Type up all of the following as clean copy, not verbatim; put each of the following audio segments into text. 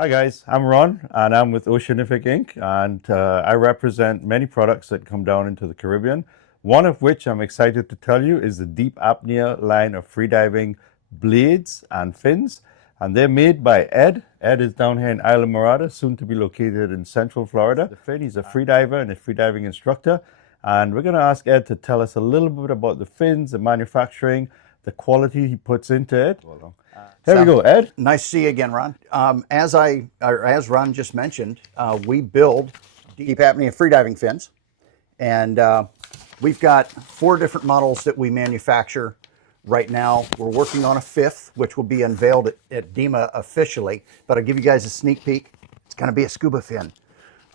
Hi guys, I'm Ron and I'm with Oceanific Inc. and I represent many products that come down into the Caribbean. One of which I'm excited to tell you is the Deep Apnea line of freediving blades and fins. And they're made by Ed. Ed is down here in Islamorada, soon to be located in Central Florida. The fin, he's a freediver and a freediving instructor. And we're going to ask Ed to tell us a little bit about the fins, the manufacturing, the quality he puts into it. Here we go, Ed. Nice to see you again, Ron. As Ron just mentioned, we build deep apnea freediving fins, and we've got 4 different models that we manufacture right now. We're working on a 5th, which will be unveiled at DEMA officially, but I'll give you guys a sneak peek. It's going to be a scuba fin,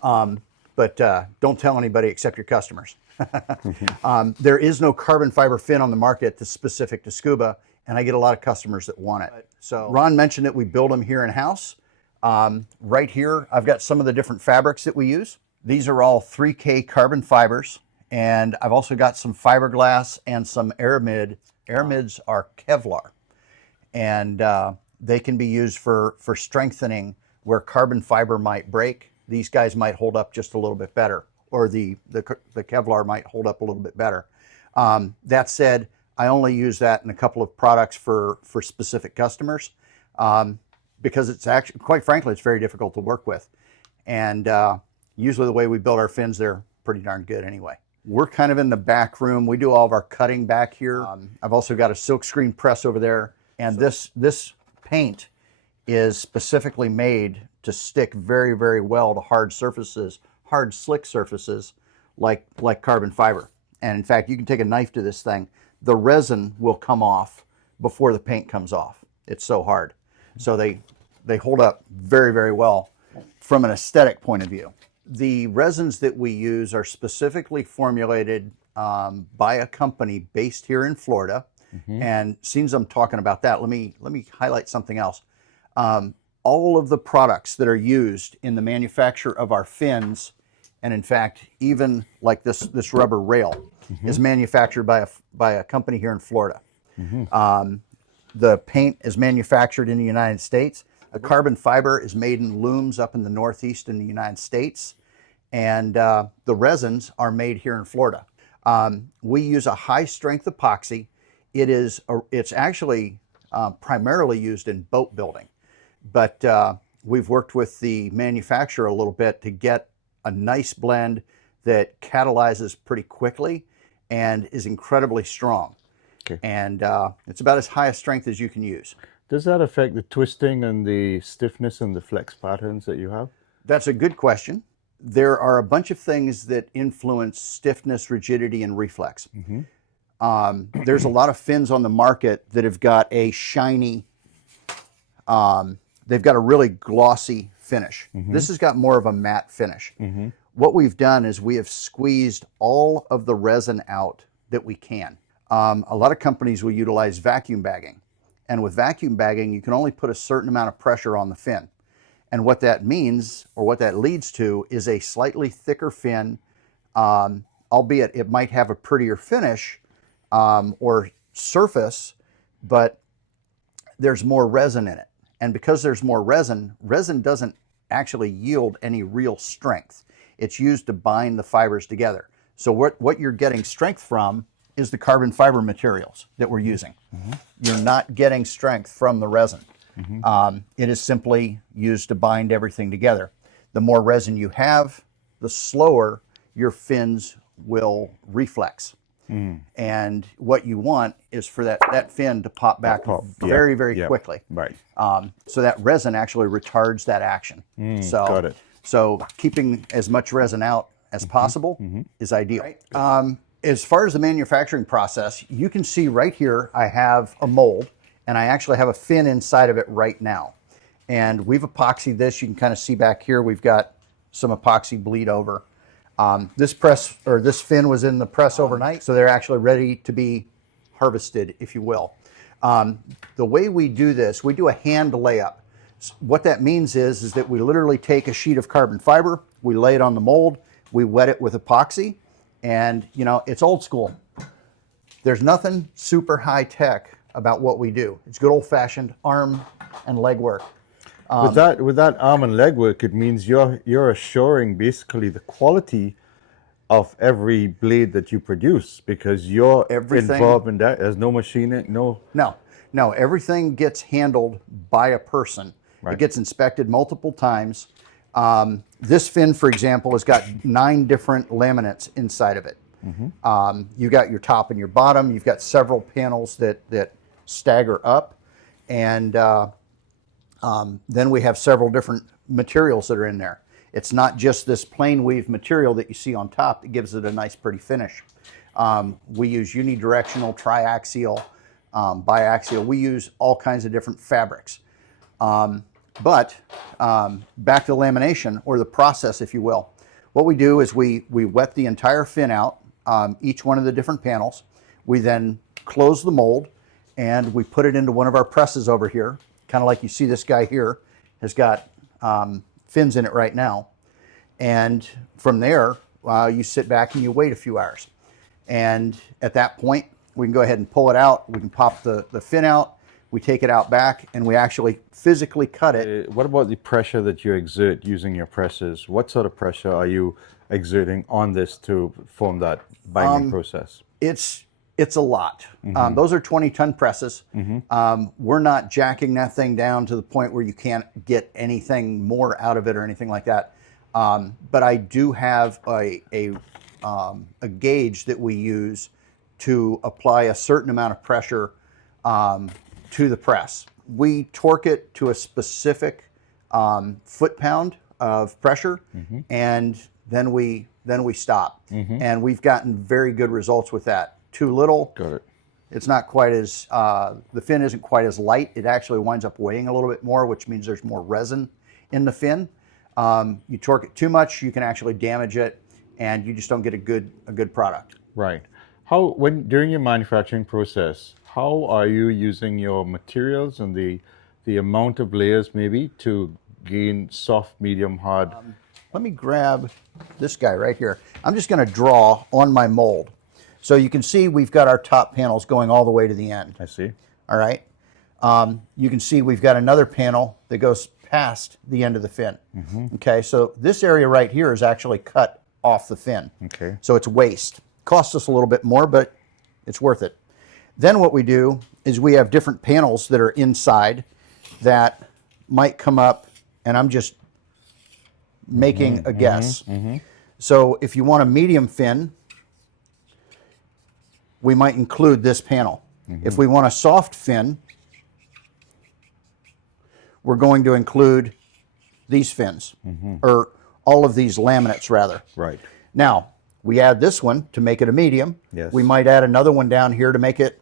but don't tell anybody except your customers. There is no carbon fiber fin on the market that's specific to scuba, and I get a lot of customers that want it. So Ron mentioned that we build them here in-house. Right here, I've got some of the different fabrics that we use. These are all 3K carbon fibers, and I've also got some fiberglass and some Aramid. Aramids are Kevlar, and they can be used for strengthening where carbon fiber might break. These guys might hold up just a little bit better, or the Kevlar might hold up a little bit better. That said, I only use that in a couple of products for specific customers because it's actually, quite frankly, it's very difficult to work with. And usually the way we build our fins, they're pretty darn good anyway. We're kind of in the back room. We do all of our cutting back here. I've also got a silk screen press over there. And this paint is specifically made to stick very, very well to hard surfaces, hard slick surfaces like carbon fiber. And in fact, you can take a knife to this thing. The resin will come off before the paint comes off. It's so hard. So they hold up very, very well from an aesthetic point of view. The resins that we use are specifically formulated by a company based here in Florida. And since I'm talking about that, let me highlight something else. All of the products that are used in the manufacture of our fins, and in fact, even like this rubber rail, is manufactured by a company here in Florida. The paint is manufactured in the United States. The carbon fiber is made in looms up in the Northeast in the United States. And the resins are made here in Florida. We use a high strength epoxy. It's actually primarily used in boat building. But we've worked with the manufacturer a little bit to get a nice blend that catalyzes pretty quickly and is incredibly strong. Okay. And it's about as high a strength as you can use. Does that affect the twisting and the stiffness and the flex patterns that you have? That's a good question. There are a bunch of things that influence stiffness, rigidity, and reflex. There's a lot of fins on the market that have got a shiny, they've got a really glossy finish. This has got more of a matte finish. What we've done is we have squeezed all of the resin out that we can. A lot of companies will utilize vacuum bagging. And with vacuum bagging, you can only put a certain amount of pressure on the fin. And what that means, or what that leads to, is a slightly thicker fin, albeit it might have a prettier finish or surface, but there's more resin in it. And because there's more resin, resin doesn't actually yield any real strength. It's used to bind the fibers together. So what you're getting strength from is the carbon fiber materials that we're using. You're not getting strength from the resin. It is simply used to bind everything together. The more resin you have, the slower your fins will reflex. And what you want is for that fin to pop back very, very quickly. Right. So that resin actually retards that action. Got it. So keeping as much resin out as possible is ideal. As far as the manufacturing process, you can see right here, I have a mold, and I actually have a fin inside of it right now. And we've epoxied this. You can kind of see back here, we've got some epoxy bleed over. This fin was in the press overnight, so they're actually ready to be harvested, if you will. The way we do this, we do a hand layup. What that means is that we literally take a sheet of carbon fiber, we lay it on the mold, we wet it with epoxy, and it's old school. There's nothing super high tech about what we do. It's good old-fashioned arm and leg work. With that arm and leg work, it means you're assuring basically the quality of every blade that you produce because you're Everything- involved in that. There's no machining, no. No, everything gets handled by a person. Right. It gets inspected multiple times. This fin, for example, has got 9 different laminates inside of it. You've got your top and your bottom. You've got several panels that stagger up. And then we have several different materials that are in there. It's not just this plain weave material that you see on top that gives it a nice, pretty finish. We use unidirectional, triaxial, biaxial. We use all kinds of different fabrics. But back to lamination, or the process, if you will. What we do is we wet the entire fin out, each one of the different panels. We then close the mold, and we put it into one of our presses over here, kind of like you see this guy here has got fins in it right now. And from there, you sit back and you wait a few hours. And at that point, we can go ahead and pull it out. We can pop the fin out. We take it out back, and we actually physically cut it. What about the pressure that you exert using your presses? What sort of pressure are you exerting on this to form that binding process? It's a lot. Those are 20-ton presses. We're not jacking that thing down to the point where you can't get anything more out of it or anything like that. But I do have a gauge that we use to apply a certain amount of pressure to the press. We torque it to a specific foot-pound of pressure, and then we stop. And we've gotten very good results with that. Too little. Got it. It's not quite as, the fin isn't quite as light. It actually winds up weighing a little bit more, which means there's more resin in the fin. You torque it too much, you can actually damage it, and you just don't get a good product. Right. During your manufacturing process, how are you using your materials and the amount of layers maybe to gain soft, medium, hard? Let me grab this guy right here. I'm just going to draw on my mold. So you can see we've got our top panels going all the way to the end. I see. All right. You can see we've got another panel that goes past the end of the fin. Okay, so this area right here is actually cut off the fin. Okay. So it's waste. Costs us a little bit more, but it's worth it. Then what we do is we have different panels that are inside that might come up, and I'm just making a guess. So if you want a medium fin, we might include this panel. If we want a soft fin, we're going to include these fins, or all of these laminates rather. Right. Now, we add this one to make it a medium. Yes. We might add another one down here to make it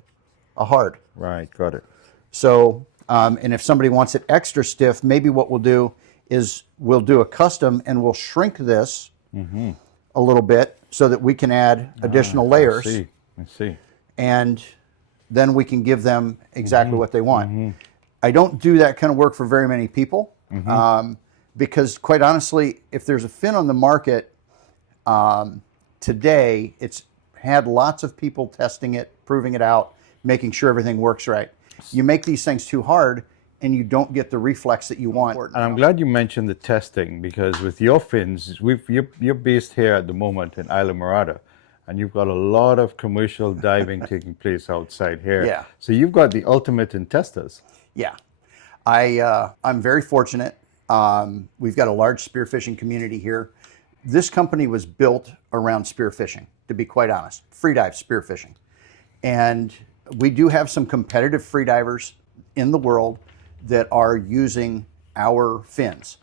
a hard. Right, got it. So, and if somebody wants it extra stiff, maybe what we'll do is we'll do a custom and we'll shrink this a little bit so that we can add additional layers. I see. And then we can give them exactly what they want. I don't do that kind of work for very many people because, quite honestly, if there's a fin on the market today, it's had lots of people testing it, proving it out, making sure everything works right. You make these things too hard and you don't get the reflex that you want. And I'm glad you mentioned the testing, because with your fins, you're based here at the moment in Islamorada, and you've got a lot of commercial diving taking place outside here. Yeah. So you've got the ultimate in testers. Yeah, I'm very fortunate. We've got a large spearfishing community here. This company was built around spearfishing, to be quite honest, freedive spearfishing. And we do have some competitive freedivers in the world that are using our fins,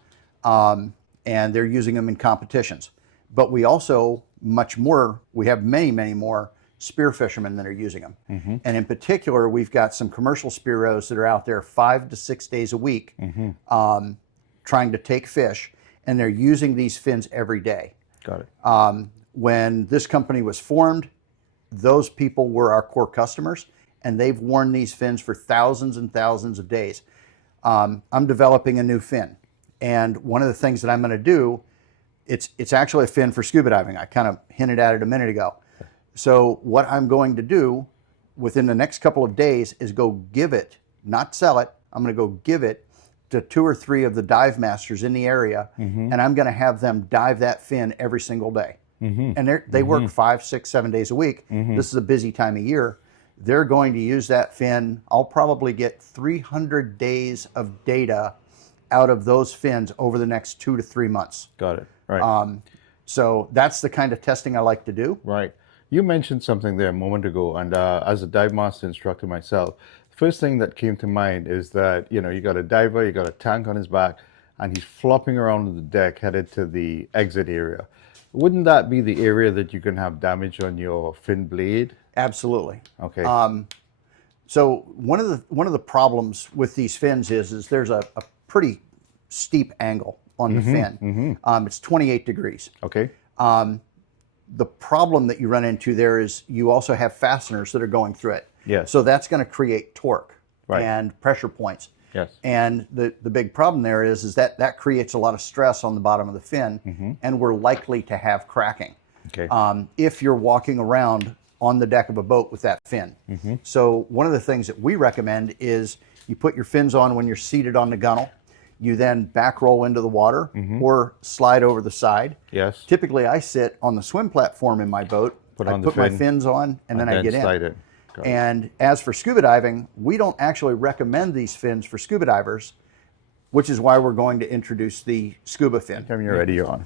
and they're using them in competitions. But we also, we have many, many more spear fishermen that are using them. And in particular, we've got some commercial spearos that are out there 5 to 6 days a week trying to take fish, and they're using these fins every day. Got it. When this company was formed, those people were our core customers, and they've worn these fins for thousands and thousands of days. I'm developing a new fin, and one of the things that I'm going to do, it's actually a fin for scuba diving. I kind of hinted at it a minute ago. So what I'm going to do within the next couple of days is go give it, not sell it, I'm going to go give it to 2 or 3 of the dive masters in the area, and I'm going to have them dive that fin every single day. And they work 5, 6, 7 days a week. This is a busy time of year. They're going to use that fin. I'll probably get 300 days of data out of those fins over the next 2 to 3 months. Got it. Right. So that's the kind of testing I like to do. Right. You mentioned something there a moment ago, and as a dive master instructor myself, the first thing that came to mind is that, you know, you got a diver, you got a tank on his back, and he's flopping around on the deck headed to the exit area. Wouldn't that be the area that you can have damage on your fin blade? Absolutely. Okay. So one of the problems with these fins is there's a pretty steep angle on the fin. It's 28 degrees. Okay. The problem that you run into there is you also have fasteners that are going through it. Yes. So that's going to create torque Right. and pressure points. Yes. And the big problem there is that creates a lot of stress on the bottom of the fin, and we're likely to have cracking. Okay. If you're walking around on the deck of a boat with that fin. So one of the things that we recommend is you put your fins on when you're seated on the gunnel. You then back roll into the water or slide over the side. Yes. Typically, I sit on the swim platform in my boat. I put my fins on, and then I get in. Slide it. Got it. And as for scuba diving, we don't actually recommend these fins for scuba divers, which is why we're going to introduce the scuba fin. Tell me you're ready, you're on.